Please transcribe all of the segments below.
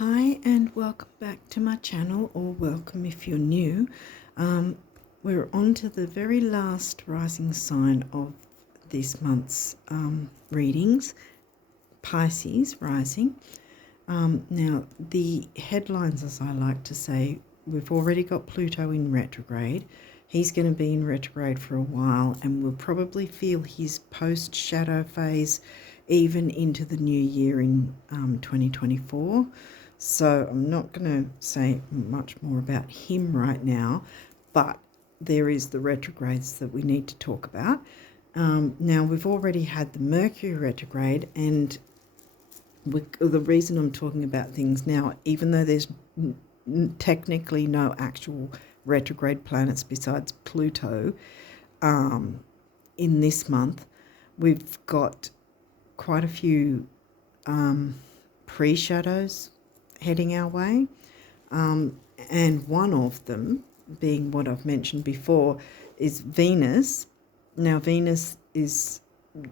Hi and welcome back to my channel, or welcome if you're new. We're on to the very last rising sign of this month's readings, Pisces rising. Now the headlines, as I like to say, we've already got Pluto in retrograde. He's going to be in retrograde for a while, and we'll probably feel his post-shadow phase even into the new year in 2024. So I'm not going to say much more about him right now, but there is the retrogrades that we need to talk about. Now we've already had the Mercury retrograde, and the reason I'm talking about things now, even though there's technically no actual retrograde planets besides Pluto in this month, we've got quite a few pre-shadows heading our way, and one of them being what I've mentioned before is Venus. Now Venus is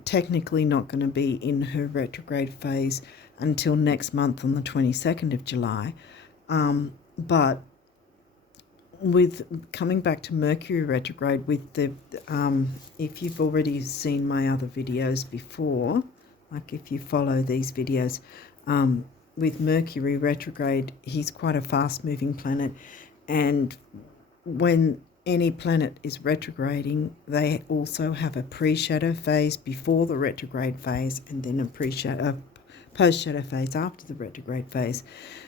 technically not going to be in her retrograde phase until next month on the 22nd of July, but with coming back to Mercury retrograde, with the if you've already seen my other videos before, like if you follow these videos, with Mercury retrograde, he's quite a fast moving planet, and when any planet is retrograding, they also have a pre-shadow phase before the retrograde phase, and then a post-shadow phase after the retrograde phase.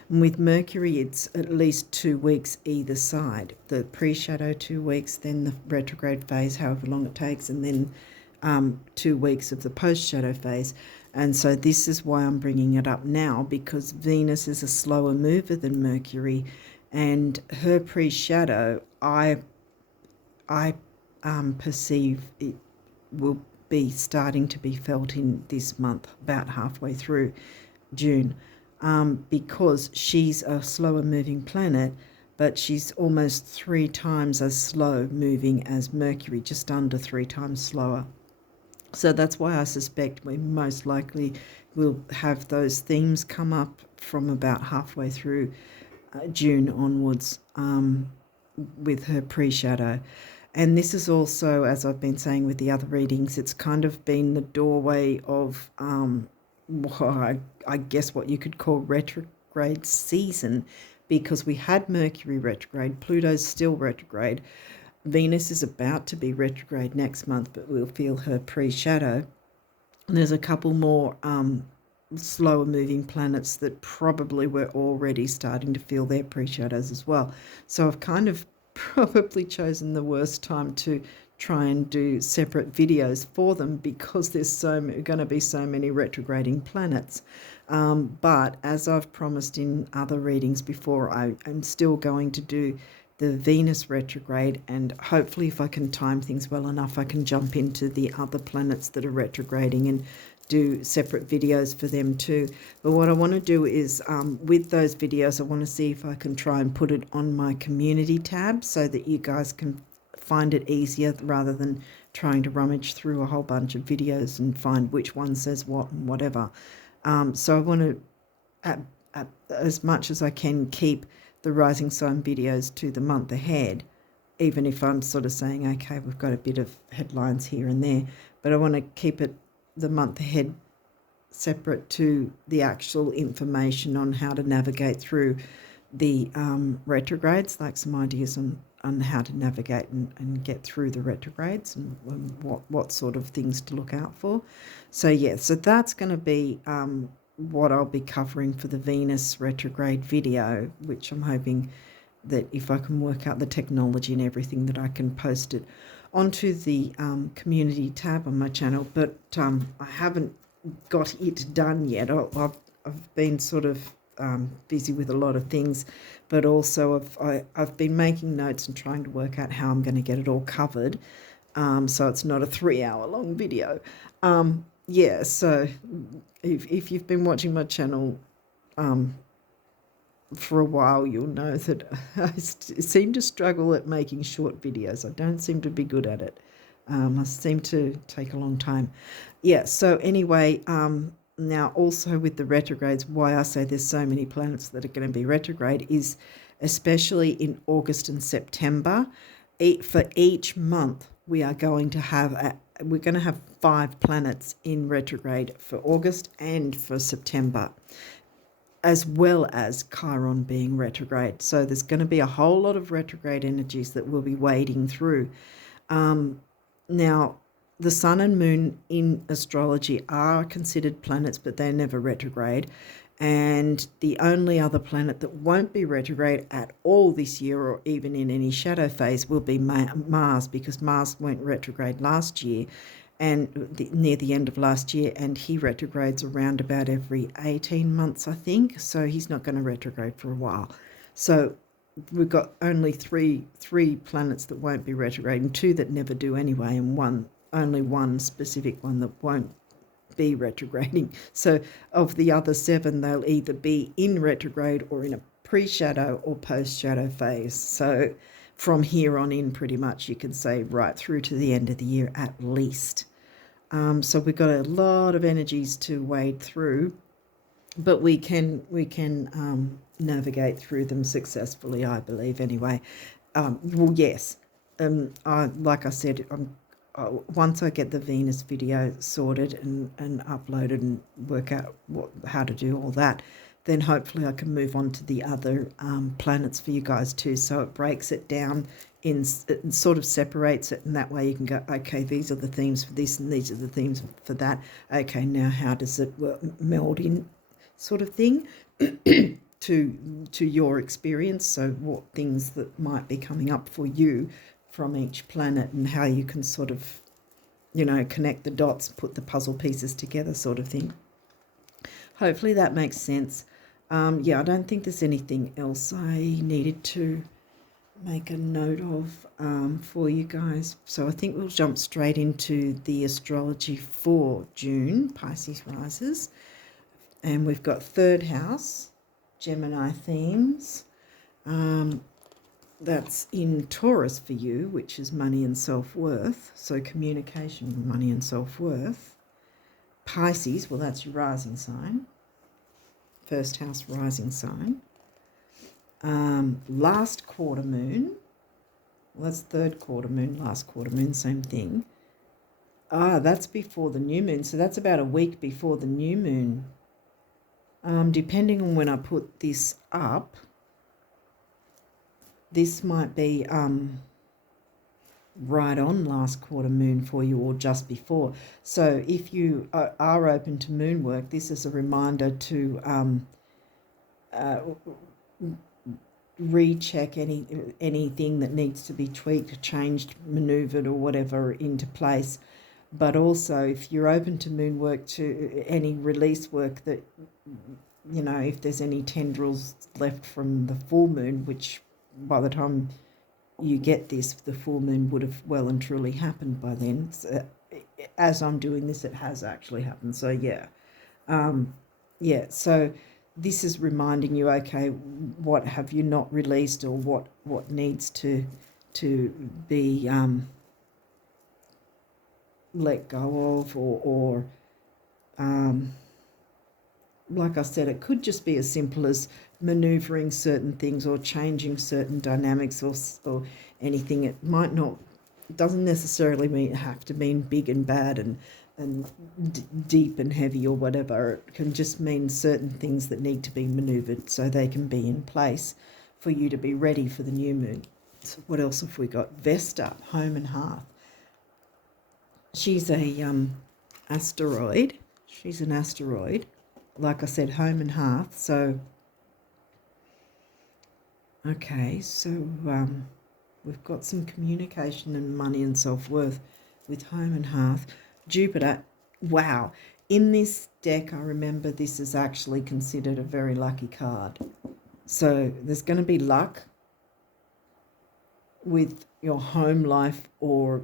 And with Mercury, it's at least 2 weeks either side. The pre-shadow 2 weeks, then the retrograde phase, however long it takes, and then 2 weeks of the post-shadow phase. And so this is why I'm bringing it up now, because Venus is a slower mover than Mercury, and her pre-shadow, I perceive it will be starting to be felt in this month, about halfway through June, because she's a slower moving planet, but she's almost 3 times as slow moving as Mercury, just under 3 times slower. So that's why I suspect we most likely will have those themes come up from about halfway through June onwards, with her pre-shadow. And this is also, as I've been saying with the other readings, it's kind of been the doorway of, I guess what you could call retrograde season, because we had Mercury retrograde, Pluto's still retrograde, Venus is about to be retrograde next month, but we'll feel her pre-shadow. And there's a couple more slower moving planets that probably were already starting to feel their pre-shadows as well. So I've kind of probably chosen the worst time to try and do separate videos for them, because there's going to be so many retrograding planets. But as I've promised in other readings before, I'm still going to do the Venus retrograde, and hopefully if I can time things well enough, I can jump into the other planets that are retrograding and do separate videos for them too. But what I want to do is, with those videos, I want to see if I can try and put it on my community tab so that you guys can find it easier, rather than trying to rummage through a whole bunch of videos and find which one says what and whatever. So I want to, as much as I can, keep the rising sign videos to the month ahead, even if I'm sort of saying, okay, we've got a bit of headlines here and there, but I want to keep it the month ahead separate to the actual information on how to navigate through the retrogrades, like some ideas on how to navigate and get through the retrogrades, and what sort of things to look out for. So yeah, so that's going to be what I'll be covering for the Venus retrograde video, which I'm hoping that if I can work out the technology and everything, that I can post it onto the community tab on my channel. But I haven't got it done yet. I've been sort of busy with a lot of things, but also I've been making notes and trying to work out how I'm going to get it all covered, so it's not a 3-hour long video. Yeah, so if you've been watching my channel for a while, you'll know that I seem to struggle at making short videos. I don't seem to be good at it. I seem to take a long time. Yeah, so anyway, Now, also with the retrogrades, why I say there's so many planets that are going to be retrograde is especially in August and September. For each month, we are going to have we're going to have 5 planets in retrograde for August and for September, as well as Chiron being retrograde. So there's going to be a whole lot of retrograde energies that we'll be wading through. Now, the sun and moon in astrology are considered planets, but they're never retrograde. And the only other planet that won't be retrograde at all this year, or even in any shadow phase, will be Mars, because Mars went retrograde last year and near the end of last year, and he retrogrades around about every 18 months, I think. So he's not going to retrograde for a while. So we've got only three planets that won't be retrograde, and 2 that never do anyway, and only one specific one that won't be retrograding. So of the other 7, they'll either be in retrograde or in a pre-shadow or post-shadow phase. So from here on in, pretty much you can say right through to the end of the year at least. So we've got a lot of energies to wade through, but we can navigate through them successfully, I believe, anyway. Well, yes. Like I said, once I get the Venus video sorted and uploaded and work out how to do all that, then hopefully I can move on to the other planets for you guys too. So it breaks it down, it sort of separates it, and that way you can go, okay, these are the themes for this and these are the themes for that. Okay, now how does it meld in, sort of thing, to your experience? So what things that might be coming up for you from each planet, and how you can sort of, connect the dots, put the puzzle pieces together, sort of thing. Hopefully that makes sense. Yeah, I don't think there's anything else I needed to make a note of for you guys. So I think we'll jump straight into the astrology for June, Pisces rises. And we've got 3rd house, Gemini themes. That's in Taurus for you, which is money and self-worth. So communication, money and self-worth. Pisces, well, that's your rising sign. 1st house rising sign. Last quarter moon. Well, that's 3rd quarter moon, last quarter moon, same thing. That's before the new moon. So that's about a week before the new moon. Depending on when I put this up, this might be right on last quarter moon for you, or just before. So if you are open to moon work, this is a reminder to recheck anything that needs to be tweaked, changed, maneuvered, or whatever into place. But also, if you're open to moon work, to any release work that, if there's any tendrils left from the full moon, which by the time you get this, the full moon would have well and truly happened by then. So, as I'm doing this, it has actually happened. So yeah. So this is reminding you, okay, what have you not released, or what needs to be let go of, or like I said, it could just be as simple as maneuvering certain things or changing certain dynamics, or anything. It might not, doesn't necessarily have to mean big and bad and deep and heavy or whatever. It can just mean certain things that need to be maneuvered so they can be in place for you to be ready for the new moon. So what else have we got? Vesta, home and hearth. She's a asteroid. She's an asteroid. Like I said, home and hearth. So, okay, so we've got some communication and money and self-worth with home and hearth. Jupiter, wow. In this deck, I remember this is actually considered a very lucky card. So there's going to be luck with your home life, or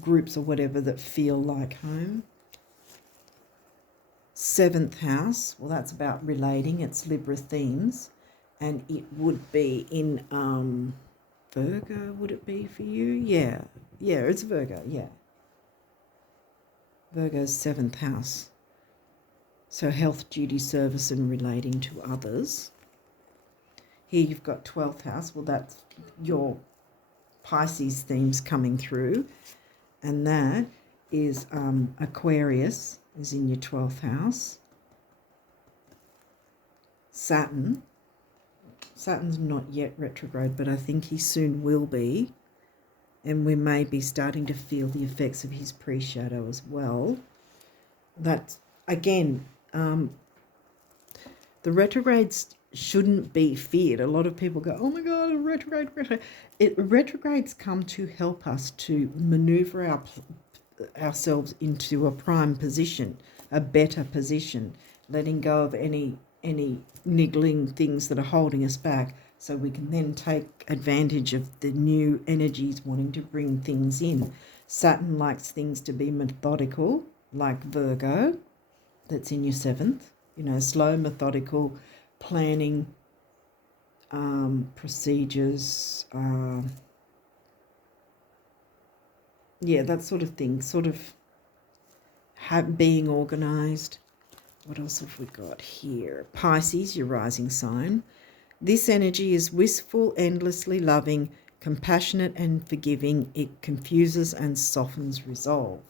groups or whatever that feel like home. 7th house, well, that's about relating. It's Libra themes, and it would be in Virgo. Would it be for you? Yeah, it's Virgo. Yeah. Virgo's 7th house. So health, duty, service, and relating to others. Here you've got 12th house. Well, that's your Pisces themes coming through. And that is Aquarius is in your 12th house. Saturn's not yet retrograde, but I think he soon will be. And we may be starting to feel the effects of his pre-shadow as well. That's, again, the retrogrades shouldn't be feared. A lot of people go, oh my God, a retrograde. Retrogrades come to help us to maneuver ourselves into a prime position, a better position, letting go of any niggling things that are holding us back, so we can then take advantage of the new energies wanting to bring things in. Saturn likes things to be methodical, like Virgo, that's in your 7th, slow, methodical, planning, procedures, that sort of thing, being organised. What else have we got here? Pisces, your rising sign. This energy is wistful, endlessly loving, compassionate and forgiving. It confuses and softens resolve.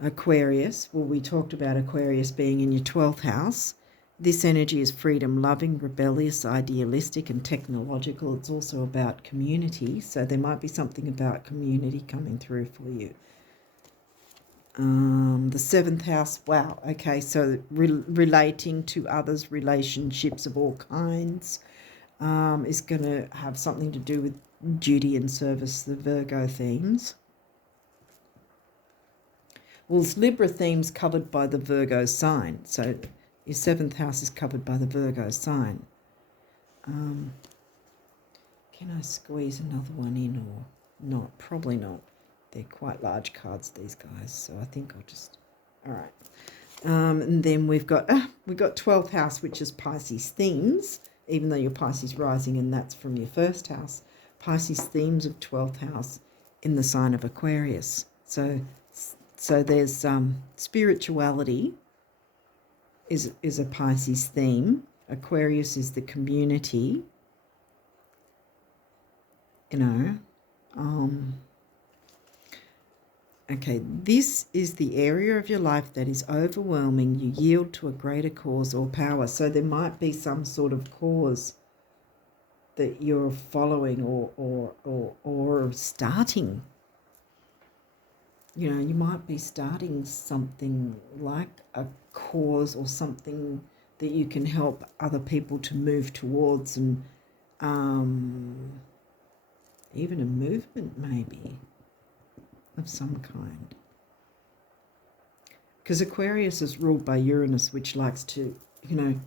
Aquarius, well, we talked about Aquarius being in your 12th house. This energy is freedom loving, rebellious, idealistic and technological. It's also about community, so there might be something about community coming through for you. The 7th house, wow, okay, so relating to others, relationships of all kinds, is going to have something to do with duty and service, the Virgo themes. Well, it's Libra themes covered by the Virgo sign, so your 7th house is covered by the Virgo sign. Can I squeeze another one in or not? Probably not. They're quite large cards, these guys, so I think I'll just... All right. And then we've got 12th house, which is Pisces themes, even though you're Pisces rising and that's from your 1st house. Pisces themes of 12th house in the sign of Aquarius. So there's spirituality is a Pisces theme. Aquarius is the community. Okay, this is the area of your life that is overwhelming. You yield to a greater cause or power. So there might be some sort of cause that you're following or starting. You might be starting something like a cause or something that you can help other people to move towards, and even a movement maybe of some kind. Because Aquarius is ruled by Uranus, which likes to,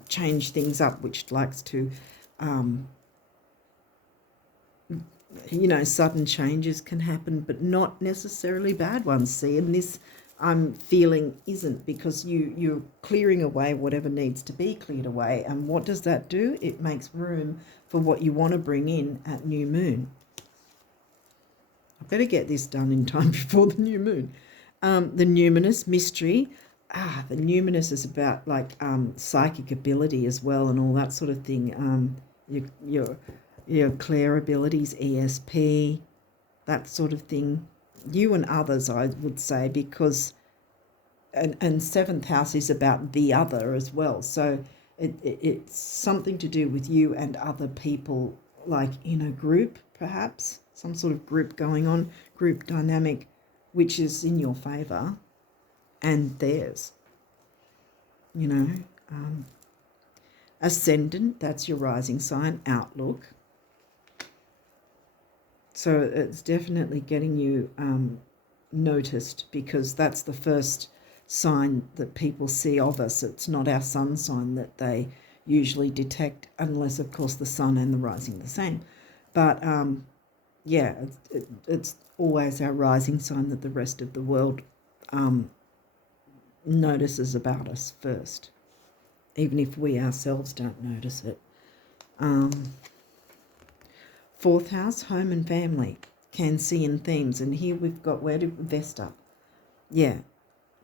change things up, which likes to, sudden changes can happen, but not necessarily bad ones. See, and this I'm feeling isn't, because you're clearing away whatever needs to be cleared away. And what does that do? It makes room for what you want to bring in at new moon. I better get this done in time before the new moon. The numinous, mystery. The numinous is about like psychic ability as well, and all that sort of thing. Your clair abilities, ESP, that sort of thing. You and others, I would say, because and 7th house is about the other as well. So it's something to do with you and other people, like in a group, perhaps some sort of group going on, group dynamic, which is in your favor and theirs. Ascendant, that's your rising sign, outlook. So it's definitely getting you noticed, because that's the first sign that people see of us. It's not our sun sign that they usually detect, unless, of course, the sun and the rising are the same. But, it's always our rising sign that the rest of the world notices about us first, even if we ourselves don't notice it. 4th house, home and family. Cancerian themes. And here we've got, where did Vesta? Yeah,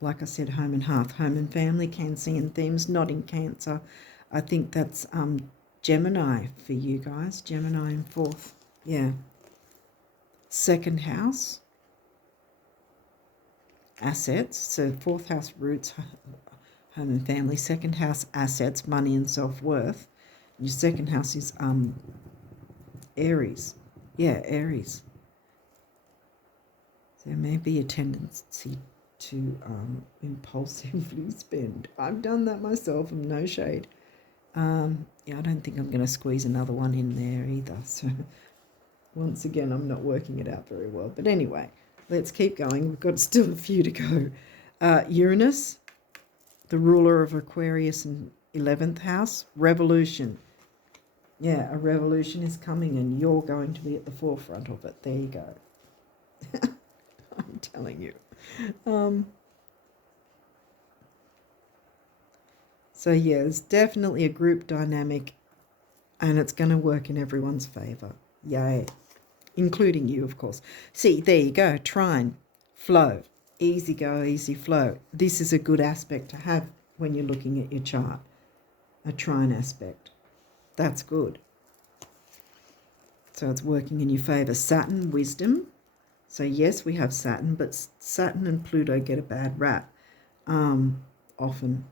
like I said, home and hearth, home and family, Cancerian themes, not in Cancer. I think that's Gemini for you guys, Gemini in fourth. Yeah. Second house, assets. So fourth house, roots, home and family. Second house, assets, money and self-worth. Your second house is Aries. Yeah, Aries. There may be a tendency to impulsively spend. I've done that myself. I'm no shade. Yeah, I don't think I'm going to squeeze another one in there either. So once again, I'm not working it out very well. But anyway, let's keep going. We've got still a few to go. Uranus, the ruler of Aquarius in 11th house, revolution. Yeah, a revolution is coming and you're going to be at the forefront of it. There you go. I'm telling you. So yeah, it's definitely a group dynamic and it's going to work in everyone's favour. Yay. Including you, of course. See, there you go. Trine, flow. Easy go, easy flow. This is a good aspect to have when you're looking at your chart. A trine aspect. That's good. So it's working in your favour. Saturn, wisdom. So yes, we have Saturn, but Saturn and Pluto get a bad rap often.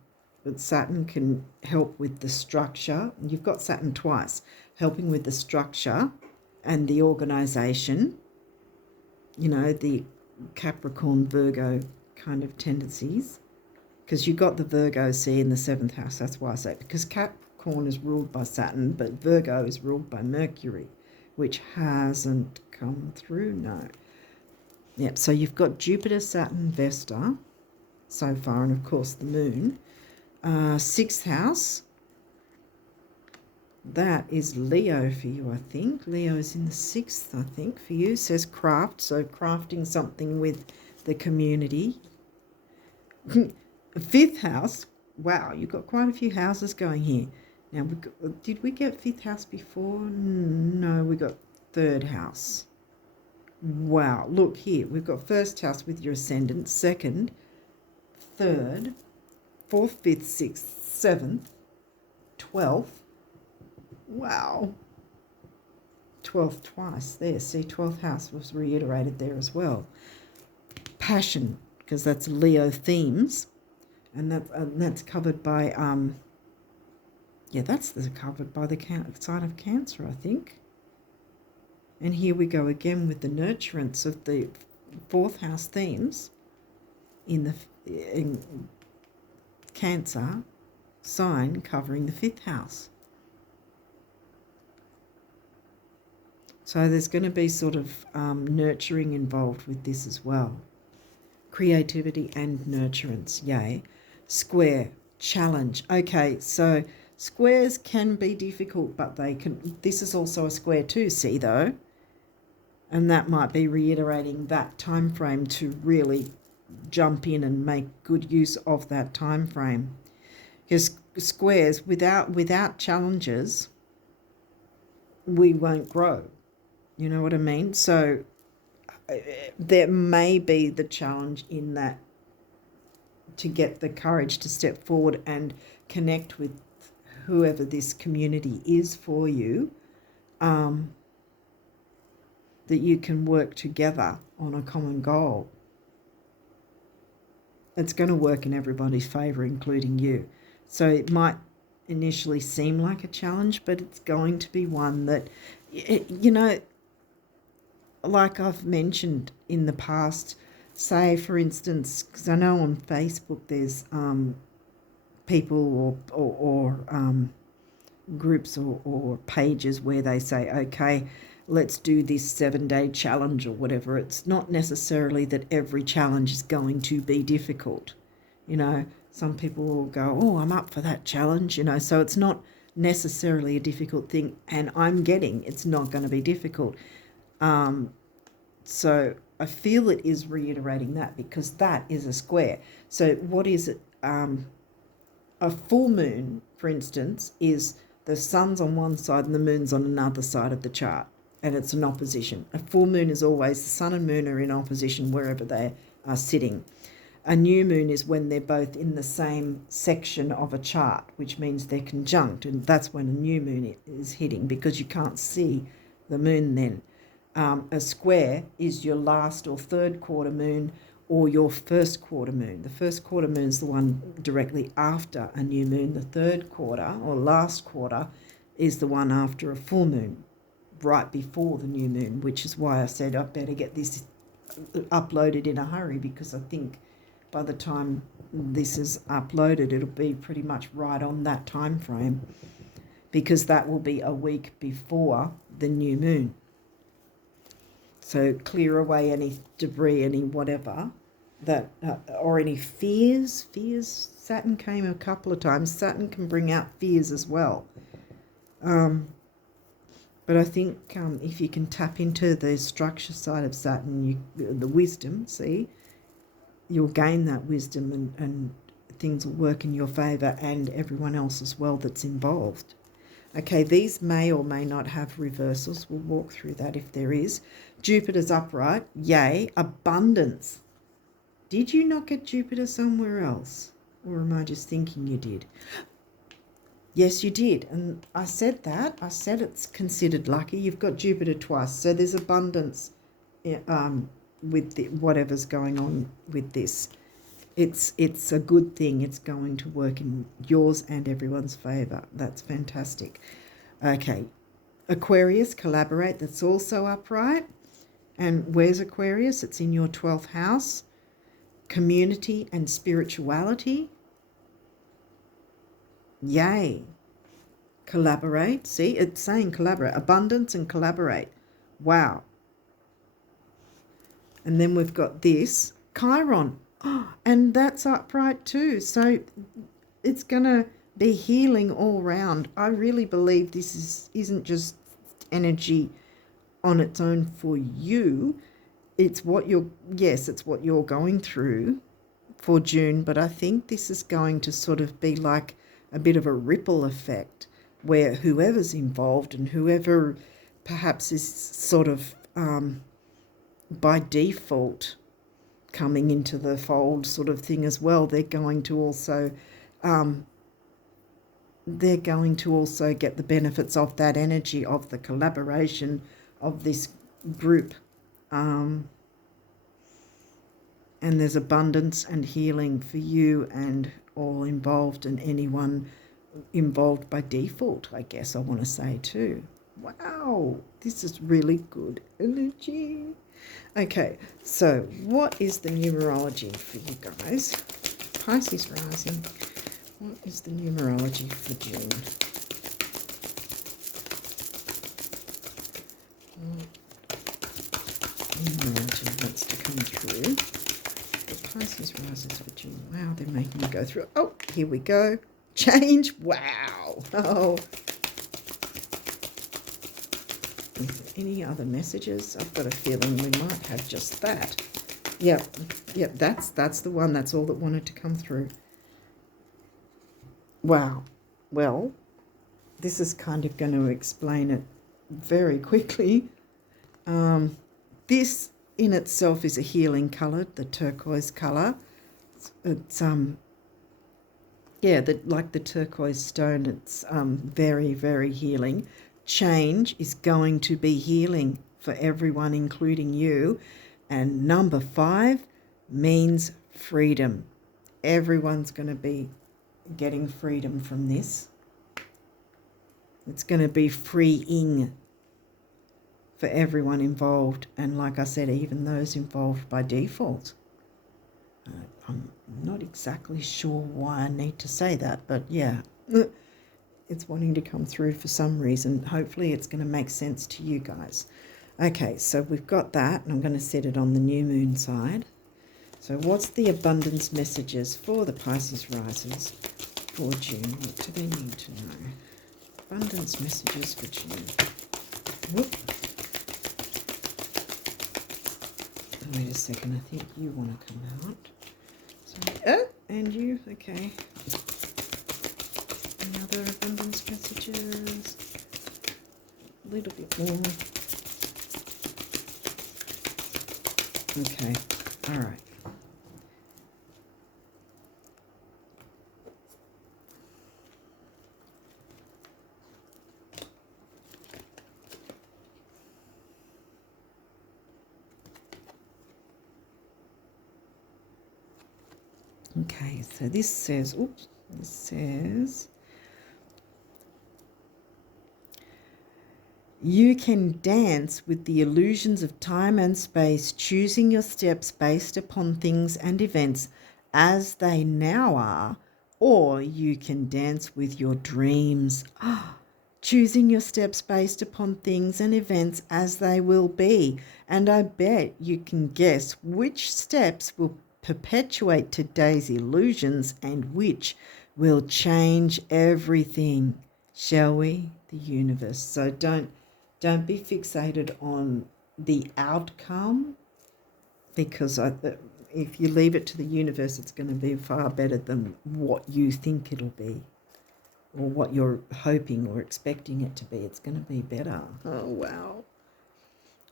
But Saturn can help with the structure. You've got Saturn twice, helping with the structure and the organisation. You know, the Capricorn, Virgo kind of tendencies. Because you've got the Virgo, see, in the 7th house. That's why I say it. Because Capricorn is ruled by Saturn, but Virgo is ruled by Mercury, which hasn't come through, no. Yep, so you've got Jupiter, Saturn, Vesta so far, and of course the moon. 6th house, that is Leo for you, I think. Leo is in the 6th, I think, for you. It says craft, so crafting something with the community. 5th house, wow, you've got quite a few houses going here. Now, did we get 5th house before? No, we got 3rd house. Wow, look here. We've got 1st house with your ascendant, 2nd, 3rd, 4th, 5th, 6th, 7th, 12th. Wow. 12th twice there. See, 12th house was reiterated there as well. Passion, because that's Leo themes. And that's covered by, that's covered by the sign of Cancer, I think. And here we go again with the nurturance of the 4th house themes in Cancer sign covering the 5th house. So there's going to be sort of nurturing involved with this as well. Creativity and nurturance, yay. Square, challenge. Okay, so squares can be difficult, but they can. This is also a square too, see though? And that might be reiterating that time frame to really jump in and make good use of that time frame. Because squares, without challenges, we won't grow. You know what I mean? So there may be the challenge in that to get the courage to step forward and connect with whoever this community is for you, that you can work together on a common goal. It's going to work in everybody's favour, including you. So it might initially seem like a challenge, but it's going to be one that, you know, like I've mentioned in the past, say, for instance, because I know on Facebook there's people or groups or pages where they say, okay, let's do this 7-day challenge or whatever. It's not necessarily that every challenge is going to be difficult. You know, some people will go, oh, I'm up for that challenge, you know, so it's not necessarily a difficult thing, and I'm getting it's not going to be difficult. So I feel it is reiterating that, because that is a square. So what is it? A full moon, for instance, is the sun's on one side and the moon's on another side of the chart. and it's an opposition. A full moon is always the sun and moon are in opposition wherever they are sitting. A new moon is when they're both in the same section of a chart, which means they're conjunct, and that's when a new moon is hitting, because you can't see the moon then. A square is your last or third quarter moon or your first quarter moon. The first quarter moon is the one directly after a new moon. The third quarter or last quarter is the one after a full moon, right before the new moon, which is why I said I better get this uploaded in a hurry, because I think by the time this is uploaded, it'll be pretty much right on that time frame, because that will be a week before the new moon. So clear away any debris, any whatever, that or any fears. Saturn came a couple of times. Saturn can bring out fears as well. But I think if you can tap into the structure side of Saturn, the wisdom, see, you'll gain that wisdom, and things will work in your favour, and everyone else as well that's involved. Okay, these may or may not have reversals. We'll walk through that if there is. Jupiter's upright. Yay. Abundance. Did you not get Jupiter somewhere else? Or am I just thinking you did? Yes, you did. And I said that. I said it's considered lucky. You've got Jupiter twice. So there's abundance with whatever's going on with this. It's a good thing. It's going to work in yours and everyone's favour. That's fantastic. Okay. Aquarius, collaborate. That's also upright. And where's Aquarius? It's in your 12th house. Community and spirituality. Yay. Collaborate. See, it's saying collaborate. Abundance and collaborate. Wow. And then we've got this. Chiron. Oh, and that's upright too. So it's going to be healing all round. I really believe this isn't just energy on its own for you. It's what it's what you're going through for June, but I think this is going to sort of be like a bit of a ripple effect, where whoever's involved and whoever perhaps is sort of by default coming into the fold sort of thing as well, they're going to also get the benefits of that energy, of the collaboration of this group. And there's abundance and healing for you and all involved, and anyone involved by default, I guess I want to say too. Wow, this is really good energy. Okay, so what is the numerology for you guys? Pisces rising. What is the numerology for June? Numerology wants to come through. The Pisces rises for June. Wow, they're making me go through. Oh, here we go. Change. Wow. Oh. Is there any other messages? I've got a feeling we might have just that. Yep, that's the one. That's all that wanted to come through. Wow. Well, this is kind of going to explain it very quickly. This in itself is a healing colour, the turquoise colour. It's like the turquoise stone. It's very, very healing. Change is going to be healing for everyone, including you. And number 5 means freedom. Everyone's going to be getting freedom from this. It's going to be freeing for everyone involved. And like I said, even those involved by default. I'm not exactly sure why I need to say that, but yeah. It's wanting to come through for some reason. Hopefully it's going to make sense to you guys. Okay, so we've got that, and I'm going to set it on the new moon side. So what's the abundance messages for the Pisces risers for June? What do they need to know? Abundance messages for June. Whoop. Wait a second, I think you want to come out. So, and you, okay. Any other abundance messages? A little bit more. Okay, all right. Okay, so this says, oops, this says, you can dance with the illusions of time and space, choosing your steps based upon things and events as they now are, or you can dance with your dreams, choosing your steps based upon things and events as they will be. And I bet you can guess which steps will perpetuate today's illusions and which will change everything. Shall we? The universe. So don't be fixated on the outcome, because if you leave it to the universe, it's going to be far better than what you think it'll be or what you're hoping or expecting it to be. It's going to be better. Oh, wow.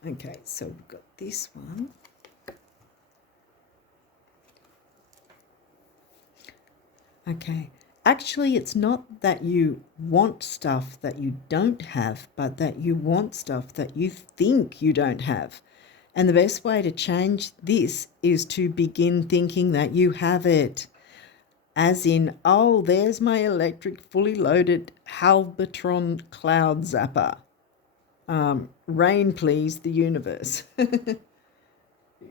Okay, so we've got this one. Okay. Actually, it's not that you want stuff that you don't have, but that you want stuff that you think you don't have. And the best way to change this is to begin thinking that you have it. As in, oh, there's my electric fully loaded Halbatron cloud zapper. Rain, please, the universe.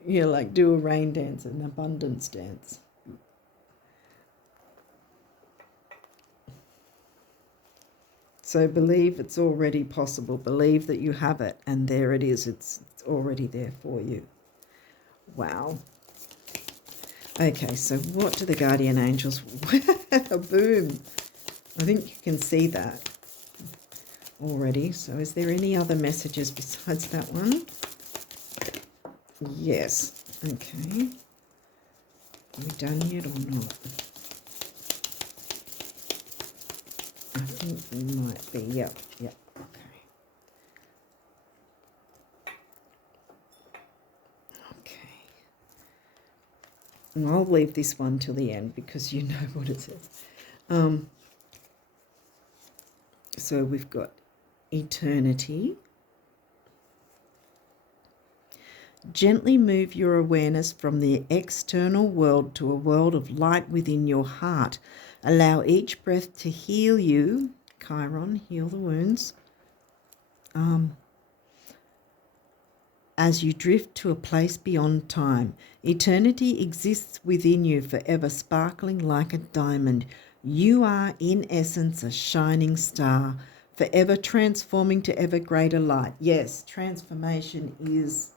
Like do a rain dance, an abundance dance. So believe it's already possible. Believe that you have it, and there it is. It's already there for you. Wow. Okay, so what do the guardian angels... Boom. I think you can see that already. So is there any other messages besides that one? Yes. Okay. Are we done yet or not? I think we might be. Yep. Okay. Okay. And I'll leave this one till the end because you know what it says. So we've got eternity. Gently move your awareness from the external world to a world of light within your heart. Allow each breath to heal you. Chiron, heal the wounds. As you drift to a place beyond time. Eternity exists within you, forever sparkling like a diamond. You are, in essence, a shining star, forever transforming to ever greater light. Yes, transformation is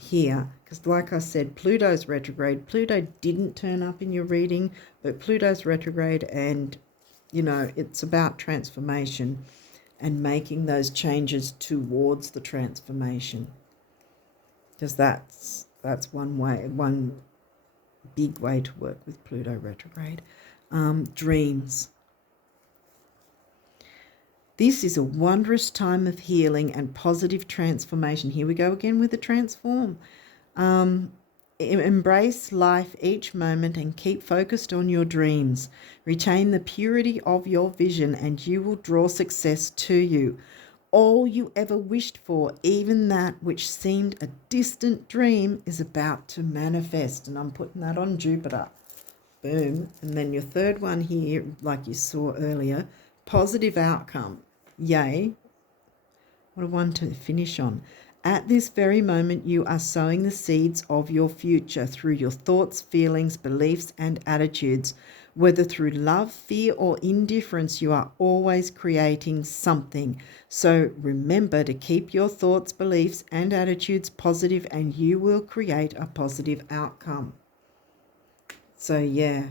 here, because like I said, Pluto's retrograde. Pluto didn't turn up in your reading, but Pluto's retrograde, and it's about transformation and making those changes towards the transformation, because that's one big way to work with Pluto retrograde. Dreams. This is a wondrous time of healing and positive transformation. Here we go again with the transform. Embrace life each moment and keep focused on your dreams. Retain the purity of your vision and you will draw success to you. All you ever wished for, even that which seemed a distant dream, is about to manifest. And I'm putting that on Jupiter. Boom. And then your third one here, like you saw earlier, positive outcome. Yay. What a one to finish on. At this very moment, you are sowing the seeds of your future through your thoughts, feelings, beliefs, and attitudes. Whether through love, fear, or indifference, you are always creating something. So remember to keep your thoughts, beliefs, and attitudes positive, and you will create a positive outcome. So, yeah.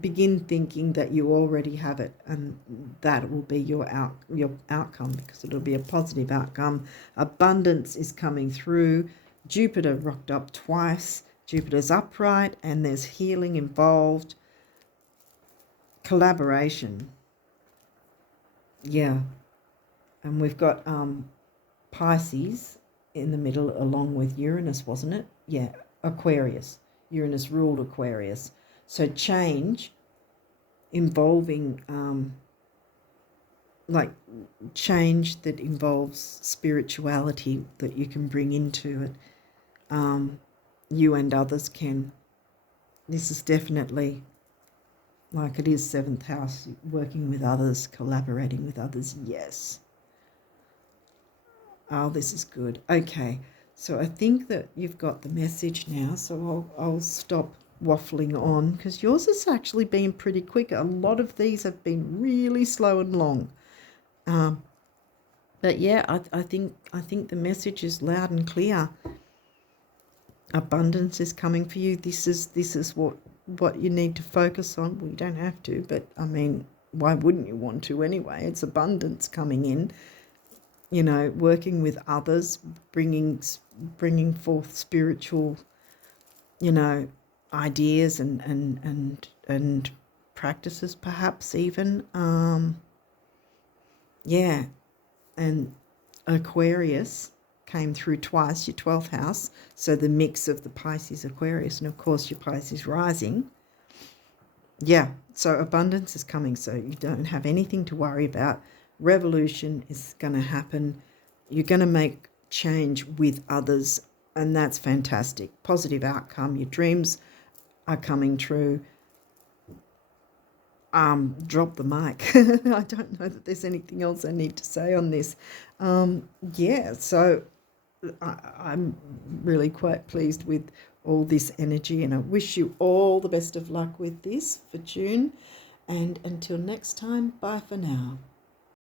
Begin thinking that you already have it, and that will be your outcome, because it'll be a positive outcome. Abundance is coming through. Jupiter rocked up twice. Jupiter's upright, and there's healing involved. Collaboration. Yeah. And we've got Pisces in the middle along with Uranus, wasn't it? Yeah, Aquarius. Uranus ruled Aquarius. So change involving like change that involves spirituality that you can bring into it. You and others can. This is definitely, like it is 7th house, working with others, collaborating with others. Yes. Oh, this is good. Okay. So I think that you've got the message now. So I'll stop waffling on, because yours has actually been pretty quick. A lot of these have been really slow and long. But yeah, I think the message is loud and clear. Abundance is coming for you. This is what you need to focus on. Well, you don't have to, but I mean, why wouldn't you want to anyway? It's abundance coming in. You know, working with others, bringing forth spiritual, you know, ideas and practices, perhaps even. Yeah, and Aquarius came through twice, your 12th house, so the mix of the Pisces, Aquarius, and of course your Pisces rising. Yeah, so abundance is coming, so you don't have anything to worry about. Revolution is going to happen. You're going to make change with others, and that's fantastic. Positive outcome. Your dreams are coming true. Drop the mic. I don't know that there's anything else I need to say on this. Yeah, so I'm really quite pleased with all this energy, and I wish you all the best of luck with this for June. And until next time, bye for now.